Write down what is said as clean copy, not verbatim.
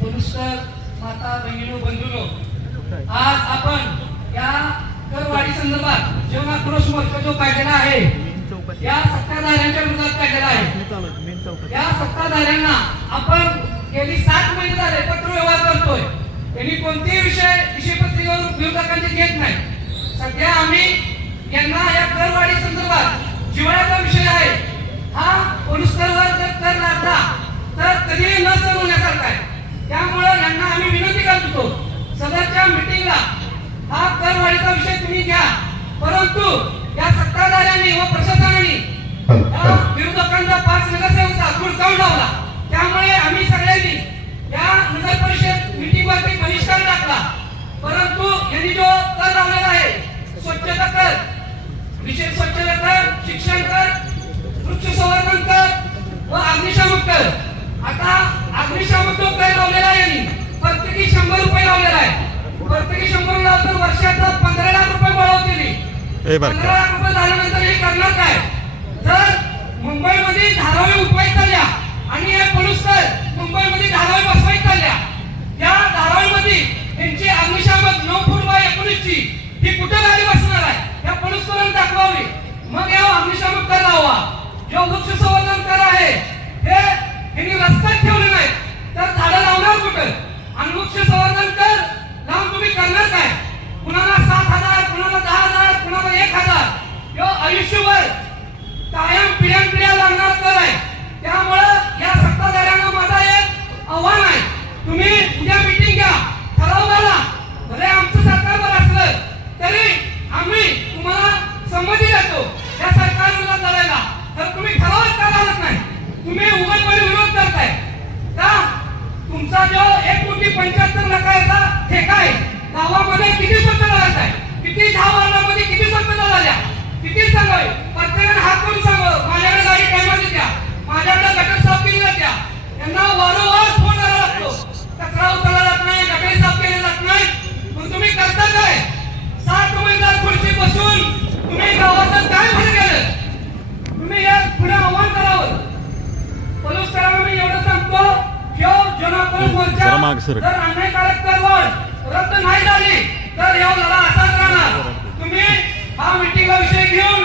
पुरुषकर माता बहिणीनो बंधूनो, आज आपण या करवाढी संदर्भात जेव्हा आक्रोश मोर्चा जो काढलेला आहे या सत्ताधाऱ्यांच्या विरोधात काढलेला आहे। या सत्ताधाऱ्यांना आपण गेली 7 महिने झाले पत्र व्यवहार करतोय, त्यांनी कोणतेही विषय पत्रिकेवर विरोधकांचे घेत नाही। सध्या आम्ही यांना या करवाढी संदर्भात जिव्हाळ्याचा विषय आहे, हा पुरुषकरवर जर कर लादला तर कधीही न सहन होण्यासारखा आहे। त्यामुळे यांना आम्ही विनंती करतो, सदरच्या मीटिंगला हा करवाढीचा विषय तुम्ही घ्या, परंतु या सत्ताधाऱ्यांनी व प्रशासनाने विरोधकांचा 5 नगरसेवकांचा धुडकावून लावला। त्यामुळे आम्ही सगळ्यांनी या नगर परिषद मीटिंगवरती बहिष्कार टाकला। परंतु यांनी जो कर लावलेला आहे, स्वच्छता कर, विशेष स्वच्छता कर, शिक्षण कर, वृक्ष संवर्धन कर व अग्निशामक कर। आता अग्निशामक जो कर लावलेला आहे यांनी प्रत्येकी 100 रुपये लावलेला आहे। प्रत्येकी 100 लावलं तर वर्षाचा 15 लाख रुपये गोळा केली। 15 लाख रुपये झाल्यानंतर हे करणार काय? जर मुंबईमध्ये धारावी उठवायची चालल्या आणि हे पुरुषकर मुंबईमध्ये धारावी बसवायची चालल्या, या धारावीमध्ये यांची अग्निशामक 9 फूट बाय 19 ची ही कुठे गाडी बसणार आहे? या पुरुषकरांनी दाखवावी, मग या अग्निशामक कर लावा। जो वृक्ष संवर्धन कर आहे हे यांनी रस्त्यात ठेवले नाही तर झाडं लावणार कुठं? आणि वृक्ष संवर्धन कर लावून तुम्ही करणार काय? कुणाला 7,000, कुणाला 10,000, कुणाला 1,000 यो आयुष्यभर कायम पिढ्या लागणार कर आहे। त्यामुळे या सत्ताधाऱ्यांना माझा एक आव्हान आहे, तुम्ही उद्या मीटिंग घ्या, ठराव घाला, भले आमचं सरकारवर असलं तरी आम्ही तुम्हाला संमती देतो या सरकारविरोधात लढायला। तर तुम्ही ठरावच का घालत नाही? तुम्ही उघडपणे विरोध करताय का? तुमचा जो 1,75,00,000 लाखाचा ठेका आहे, गावामध्ये किती स्वच्छता झाली, किती 10 वार्डामध्ये किती स्वच्छता झाल्या, किती सांगावे? प्रत्येकाने हात करून सांगावं, माझ्याकडे गाडी टायमाला द्या, माझ्याकडे गटर साफ केली जात्या। यांना वारंवार फोन करावा लागतो, कचरा उचलला जात नाही, गटर साफ केले जात नाही, पण तुम्ही करता काय? 7 महिन्यात खुर्ची बसून तुम्ही गावाचं काय भर केलं? तुम्ही या पुढे आव्हान करावं। पुरुषकरांना मी एवढं सांगतो, जनआक्रोश मोर्चा जर अन्यायकारक करवाढ रद्द नाही झाली तर या लढा असाच राहणार। तुम्ही हा मीटिंगला विषय घेऊन